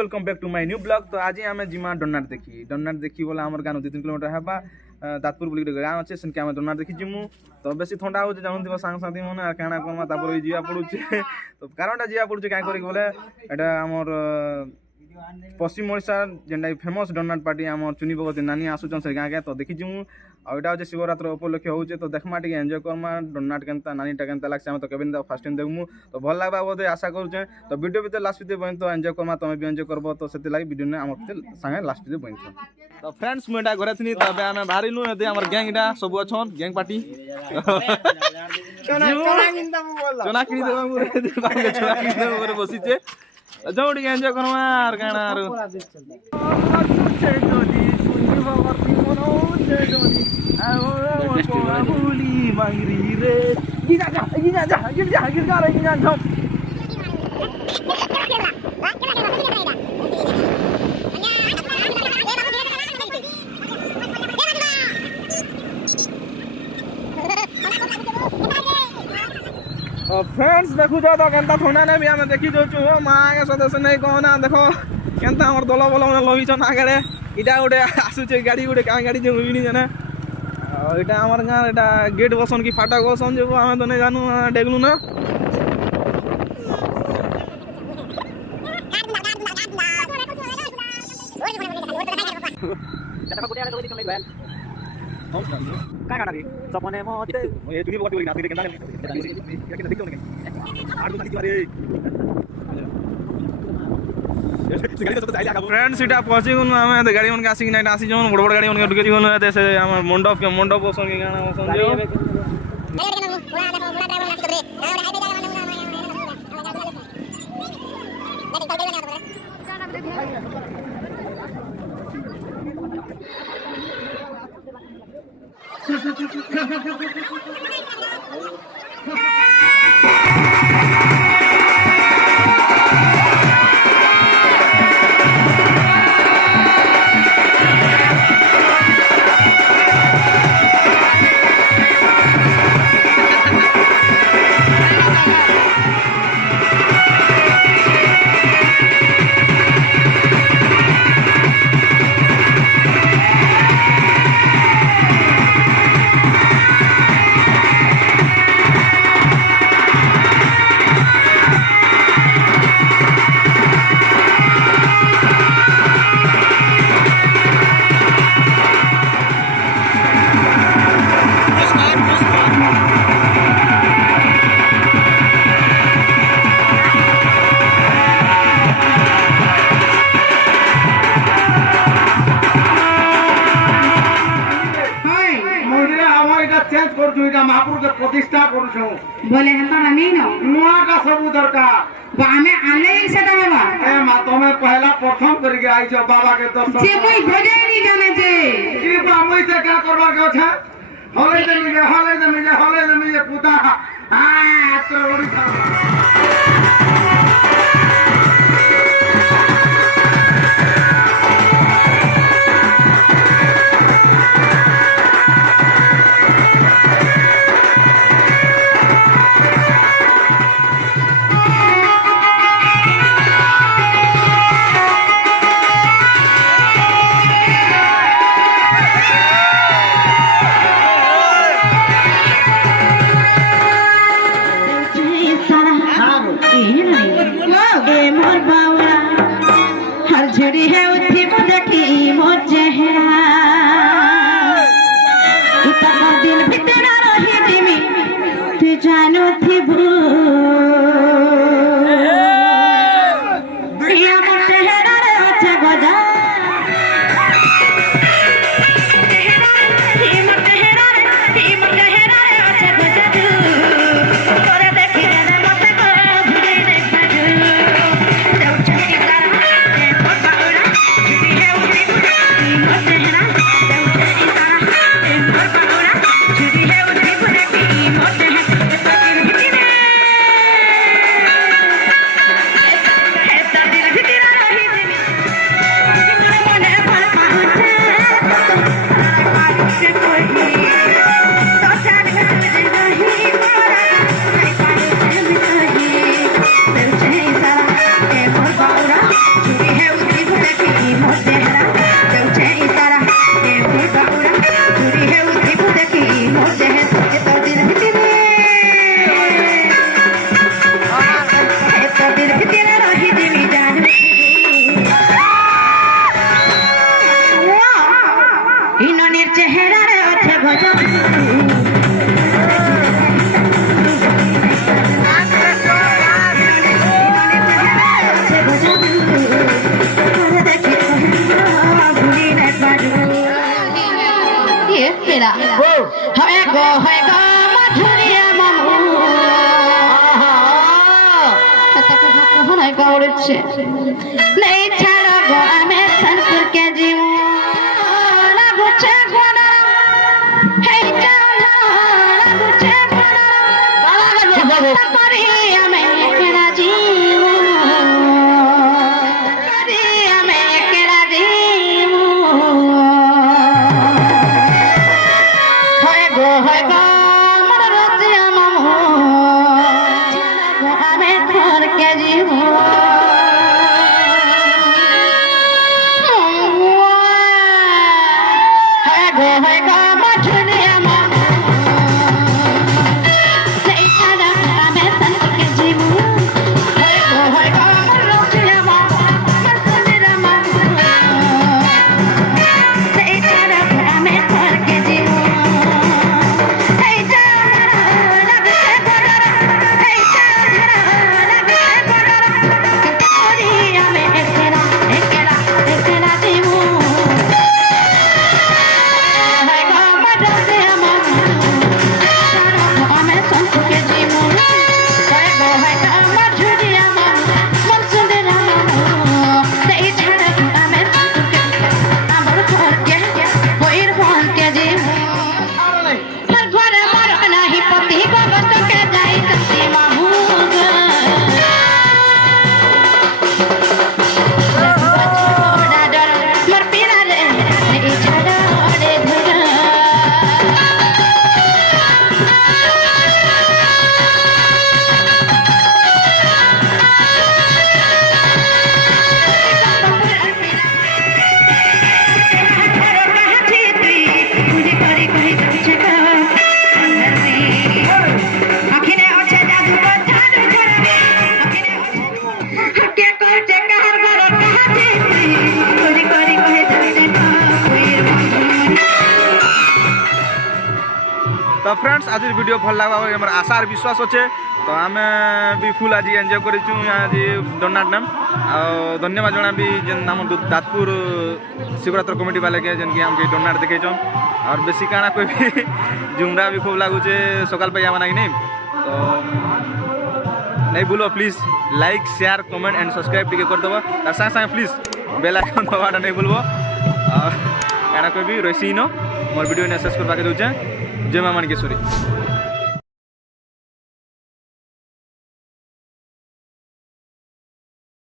Welcome back to my new blog. तो आज आम जिमा डोनाट देखी बोला आम गाँव 2-3 किलोमीटर है दातपुर बोल गाँव अच्छे से आम डोनाट देखी जिमु। तो बेसी थंडा हो जानते सांग साथी मैंने काଣା करमा जा पड़ुचे तो कारणटा जा पड़ुचे क्या कर बोले एटा आमर पश्चिम ओडिशा जेनटा फेमस डोनाट पार्टी आम चुनी भगवती नानी आसुचन से गाँ के तो देखी जिमु। आटा हूँ शिवरात्र उपलक्ष्य होचे तो देखमा टे एंजॉय करमा डोनाट केनता नानीटा केनता लागसे तो केबे फर्स्ट टाइम देखमु तो भल लागबा बोधे आशा करूचे। तो वीडियो भी लास्ट भी बन तो एंजॉय करमा तुम भी एंजॉय करब तो से लगे वीडियो ने आम संगे लास्ट भी बन। तो फ्रेंड्स मुझे घरे थी तब आम बाहरी लु आम गैंग इटा सब अच्छन गैंग पार्टी चना किनी देबा बसीचे जो एंजॉय करमा आर गाना फ्रेंड्स देखु तो केनता थोड़ा ने भी आम देखी जाऊँ माँ के सदस्य नहीं कहना देखो केनता आम दल बल लगिछन आगे इटा गोटे आसुचे गाड़ी गोटे क्या गाड़ी जो मुझे नहीं जाने यहाँ आम गाँव यहाँ गेट बसन कि फाटक बसन जो आम तो नहीं जानू डेगलु ना सपने मोते ये चुनी बकती नासी केनता फ्रेंड्स इटा पहुंची गनु आमे गाड़ी मन आसी नाइट आसी जोन बड़ बड़ गाड़ी मन ढुके जीवन से हम मंडप बसन के गाना बसन जो महापुर के प्रतिष्ठा करूछु बोले हता नहीं न नुआ का सब दरकार बामे आले से दबा ए मा तमे पहला प्रथम करके आई छ बाबा के दर्शन जे कोई भजाई नहीं जाने जे की बा मुई से क्या करबा के छ हले दे मिले पुता आ तो ओडी था झड़ी है उठी देखी मोर चेहरा इतना दिल भीतर रही जिमी तू जानो थी भूया मोर चेहरा रे अच्छा गजा একেরা হয় গো মধুরিয়া মামু কত কথা কহনাই গড়ছে নেই ছাড়ো গো আমি সনপুর কে জীব লাগুছে গোনা হেই জানা লাগুছে গোনা করি আমি একেরা জীব করি আমি একেরা জীব হয় গো মোর রসিয়া মামু আমি তোর কে জীব হয় গো মধুরিয়া মামু সেই ছাড়া আমি তোর কে জীব হয় গো মোর রসিয়া মামু মধুরিয়া মামু সেই ছাড়া আমি তোর কে জীব तो फ्रेंड्स आज वीडियो भल लगा हमार आशा और विश्वास अच्छे तो आम भी फुल आज एंजॉय करूँ आज डोनाट नाम आ धन्यवाद जना भी जेन आम दातपुर शिवरात्र कमिटी वाले के जेन कि आम डोनाट देखे और बेसी काना कोई भी झुमरा भी खूब लगुचे सकाल पे आना कि नहीं तो नहीं बोलो please like share comment and subscribe टी करदेव तार सागे सागे प्लीज बेल आइकन दबाटा नहीं बोलबो और कोई भी रही न मोर वीडियो ने शेष करवाके दूचे जय मां माणिकेश्वरी।